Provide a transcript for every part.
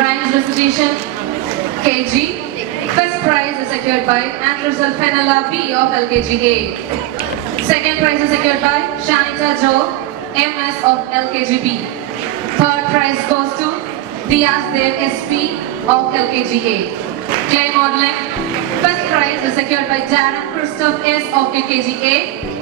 Rhymes recitation KG. First prize is secured by Andrusal Fenella B of LKG A. Second prize is secured by Shanita Joe MS of LKG B. Third prize goes to Diaz Dev SP of LKG A. Clay modeling. First prize is secured by Darren Christoph S of UKG A.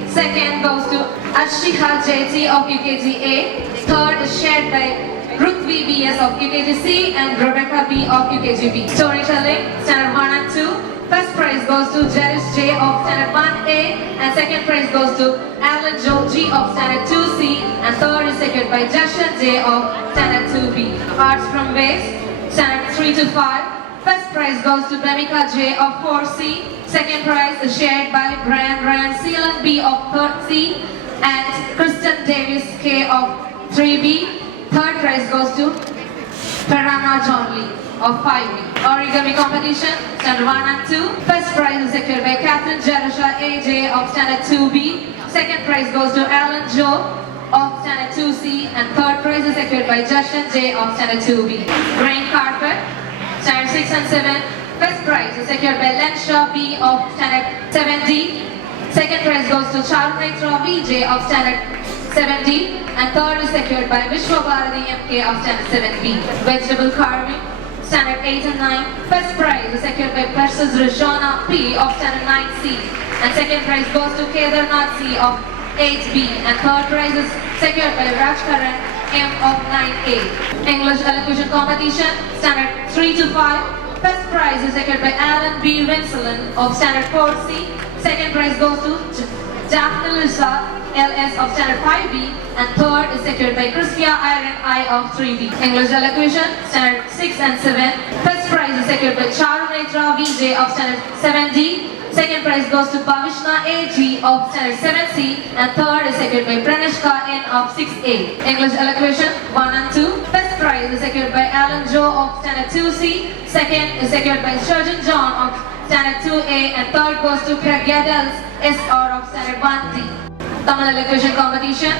Second goes to Ashriha JT of UKG A. Third is shared by Ruth VBS of UKG C and Rebecca B of UKG B. Storytelling, Standard 1 and 2. First prize goes to Jerish J of Standard 1A and second prize goes to Alan Joe G of Standard 2C and third is secured by Jashan J of Standard 2B. Arts from Waste, Standard 3 to 5. First prize goes to Bemika J of 4C. Second prize is shared by Ryan Sealan B of 3rd C and Kristen Davis K of 3B. Third prize goes to Parana John Lee of 5B. Origami competition, Standard 1 and 2. First prize is secured by Catherine Jerusha AJ of Standard 2B. Second prize goes to Alan Joe of Standard 2C and third prize is secured by Justin J of Standard 2B. Rain carpet, Standard 6 and 7. First prize is secured by Lensha B of Standard 7D. Second prize goes to Charmaitra VJ of Standard 7D and third is secured by Vishwa Bharati MK of Standard 7B. Vegetable carving, Standard 8 and 9. First prize is secured by Precious Rishona P of Standard 9C and second prize goes to Kedarnath C of 8B and third prize is secured by Rajkaran M of 9A. English elocution competition, Standard 3 to 5. First prize is secured by Alan B. Winselen of Standard 4C. Second prize goes to Daphne Lisa LS of Standard 5B and third is secured by Crispia Iron I of 3B. English elocution, Standard 6 and 7. First prize is secured by Charunetra VJ of Standard 7D. Second prize goes to Bhavishna AG of Standard 7C and third is secured by Pranishka N of 6A. English elocution 1 and 2. First prize is secured by Alan Joe of Standard 2C. Second is secured by Surgeon John of Standard 2A and third goes to Craig Gaddels SR of Standard 1D. Tamil elocution competition,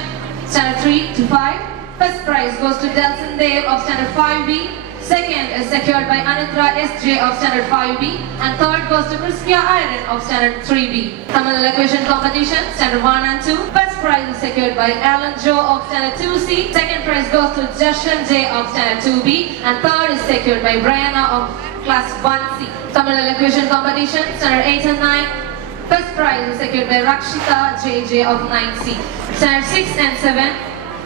Standard 3 to 5. First prize goes to Delson Dev of Standard 5B. Second is secured by Anitra SJ of Standard 5B and third goes to Crispia Iron of Standard 3B. Tamil elocution competition, Standard 1 and 2. First prize is secured by Alan Joe of Standard 2C. Second prize goes to Jashan J of Standard 2B and third is secured by Brianna of Class 1C. Tamil elocution competition, Standard 8 and 9. First prize is secured by Rakshita JJ of 9C. Standard 6 and 7.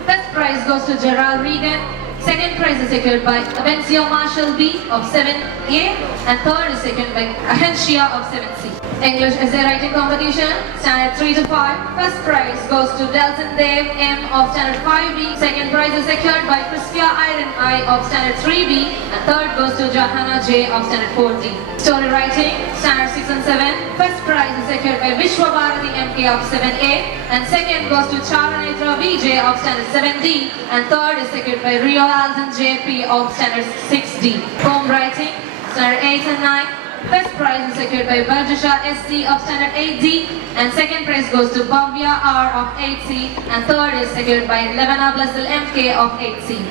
First prize goes to Gerald Regan. Second prize is secured by Abenzio Marshall B of 7A and third is secured by Ahenshia of 7C. English essay writing competition, Standard 3 to 5. First prize goes to Delton Dev M of Standard 5B. Second prize is secured by Crispia Iron I of Standard 3B and third goes to Johanna J of Standard 4D. Story writing, Standard 6 and 7. First prize is secured by Vishwa Bharati MK of 7A and second goes to Charunetra VJ of Standard 7D and third is secured by Rio Alden JP of Standard 6D. Poem writing, Standard 8 and 9. First prize is secured by Burjisha SC of Standard 8D and second prize goes to Bhavya R of 8C and third is secured by Levana Blasil MK of 8C.